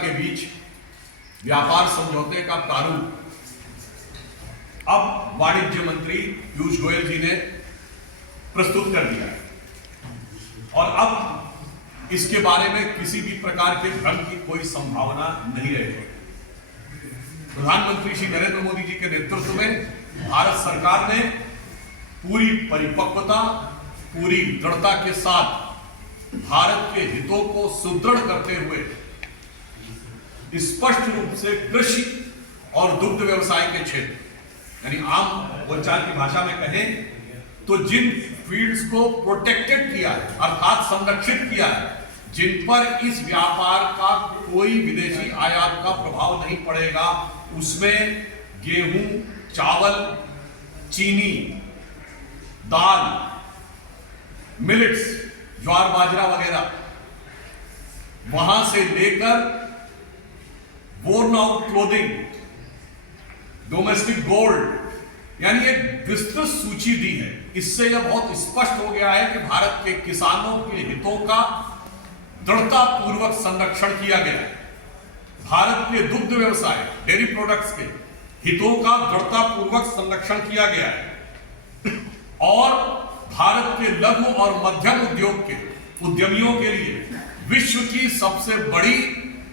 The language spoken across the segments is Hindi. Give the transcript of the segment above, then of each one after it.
के बीच व्यापार समझौते का प्रारूप अब वाणिज्य मंत्री पीयूष गोयल जी ने प्रस्तुत कर दिया है और अब इसके बारे में किसी भी प्रकार के भ्रम की कोई संभावना नहीं रहेगी। प्रधानमंत्री श्री नरेंद्र मोदी जी के नेतृत्व में भारत सरकार ने पूरी परिपक्वता, पूरी दृढ़ता के साथ भारत के हितों को सुदृढ़ करते हुए स्पष्ट रूप से कृषि और दुग्ध व्यवसाय के क्षेत्र, यानी आम बोलचाल की भाषा में कहें तो जिन फील्ड्स को प्रोटेक्टेड किया है अर्थात संरक्षित किया है, जिन पर इस व्यापार का कोई विदेशी आयात का प्रभाव नहीं पड़ेगा, उसमें गेहूं, चावल, चीनी, दाल, मिलेट्स, ज्वार बाजरा वगैरह, वहां से लेकर born out clothing, domestic gold, यानी एक विस्तृत सूची दी है। इससे यह बहुत स्पष्ट हो गया है कि भारत के किसानों के हितों का दृढ़ता पूर्वक संरक्षण किया गया है। भारत के दुग्ध व्यवसाय, डेयरी प्रोडक्ट्स के हितों का दृढ़ता पूर्वक संरक्षण किया गया है और भारत के लघु और मध्यम उद्योग के उद्यमियों के लिए विश्व की सबसे बड़ी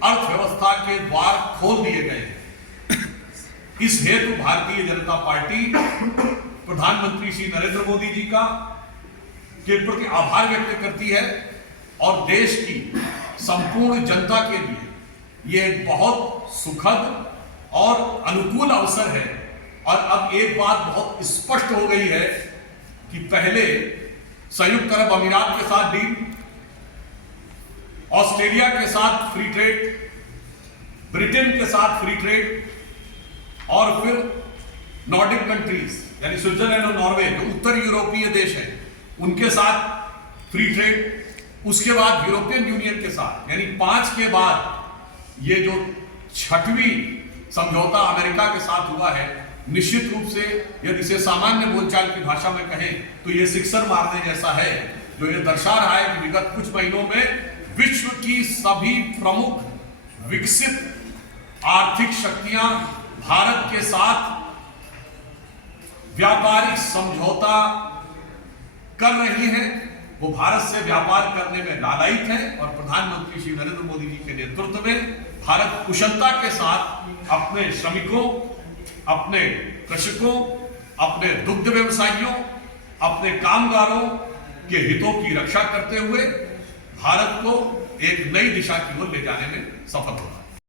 अर्थव्यवस्था के द्वार खोल दिए गए हैं। इस हेतु भारतीय जनता पार्टी प्रधानमंत्री श्री नरेंद्र मोदी जी का के प्रति आभार व्यक्त करती है और देश की संपूर्ण जनता के लिए यह एक बहुत सुखद और अनुकूल अवसर है। और अब एक बात बहुत स्पष्ट हो गई है कि पहले संयुक्त अरब अमीरात के साथ डील, ऑस्ट्रेलिया के साथ फ्री ट्रेड, ब्रिटेन के साथ फ्री ट्रेड और फिर नॉर्डिक कंट्रीज यानी स्विट्जरलैंड और नॉर्वे जो उत्तर यूरोपीय देश हैं उनके साथ फ्री ट्रेड, उसके बाद यूरोपियन यूनियन के साथ, यानी 5 के बाद ये जो 6वीं समझौता अमेरिका के साथ हुआ है, निश्चित रूप से यदि इसे सामान्य बोलचाल की भाषा में कहें तो ये सिक्सर मारने जैसा है, जो ये दर्शा रहा है कि विगत कुछ महीनों में विश्व की सभी प्रमुख विकसित आर्थिक शक्तियां भारत के साथ व्यापारिक समझौता कर रही हैं। वो भारत से व्यापार करने में लालायित है और प्रधानमंत्री श्री नरेंद्र मोदी जी के नेतृत्व में भारत कुशलता के साथ अपने श्रमिकों, अपने कृषकों, अपने दुग्ध व्यवसायियों, अपने कामगारों के हितों की रक्षा करते हुए भारत को एक नई दिशा की ओर ले जाने में सफल होगा।